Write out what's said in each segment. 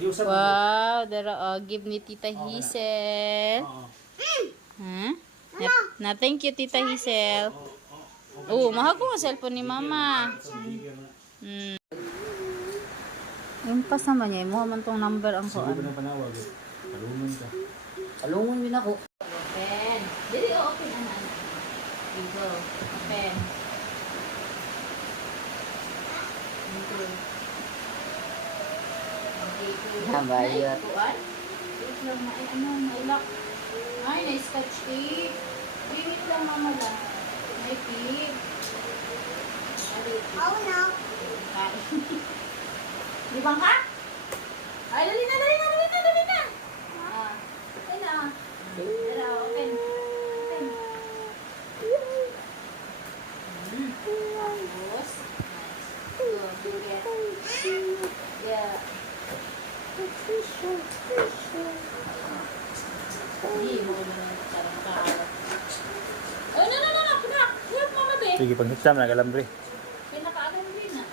Wow, dara give ni Tita Hazel. Hmm? Na thank you Tita Hazel. Oh, mahal ko ang cellphone ni Mama. Yung pas naman niya, mo man tong number ang kuan. Sige ba na panawag? Alungan ka. Alungan din ako. Open. Dili open anak. Dito. Open. Dito. Nabayot. Wait lang, nailak. Ay, na-scotch tape. Wait lang, Mama lang. May tape. Oh, no. Di ba ka? Ay, dali na. Ah, ay na. Tara, open. Tapos, yeah. Hindi mo na sarang kaawat. Oh, no. Help, Mama, be. Sige, panghitam na galambre. Pinakaalam din na.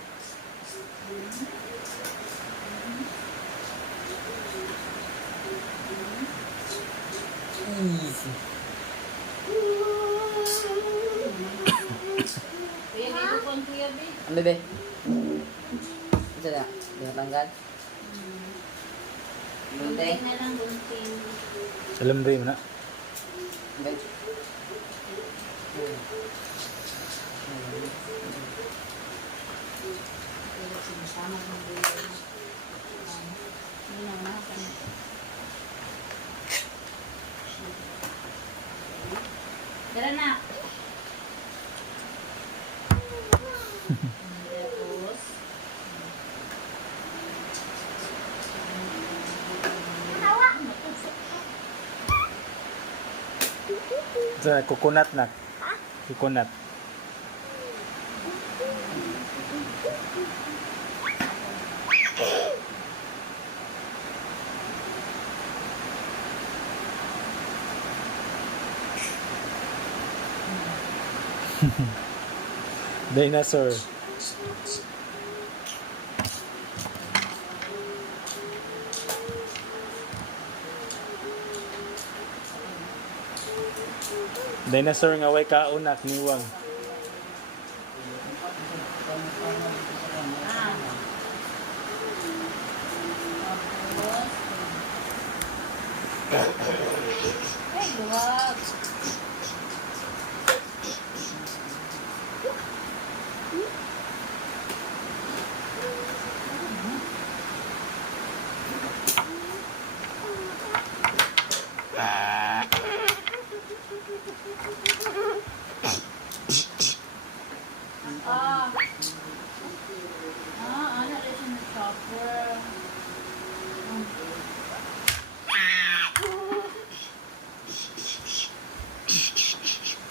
Easy. Kuya, dito po ang kuya, be. Ang bebe. Ito na. Di matanggal. Gunting Gunting. na lang, gunting. Galambre mo na. Gunting. Sinasama ng buhay na. Hindi na makan. Tara na. Tapos. Ito na, coconut na. Coconut. Dinosaur. Dinosaur nga way kaunak niwang. Ay, luwag. Ano rin siya na chopper.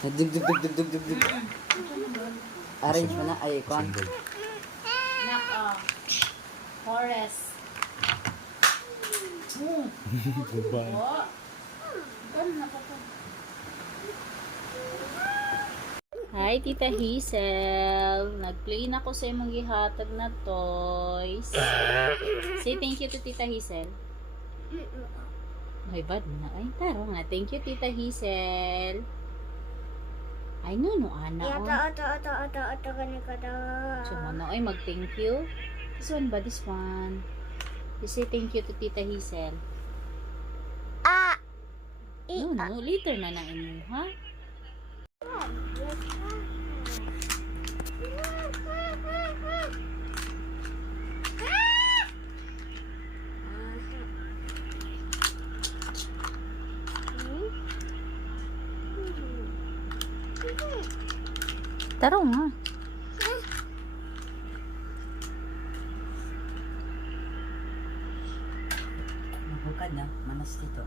Dug. Arrange mo na. Ay, kwan. Nak, Forest. Goodbye. Oh. Ano na pa po? Hi, Tita Hazel. Nag-play na ko sa imong gihatag na toys. Say thank you to Tita Hazel. Ay, bad na. Ay, taro nga. Thank you, Tita Hazel. Ay, no, ana. Ito, ganito ka daw. So, ano, ay, mag-thank you. This one ba? This one. You say thank you to Tita Hazel. No, later na na inyo, ha? Taro nga. Nabukad na. Manas dito.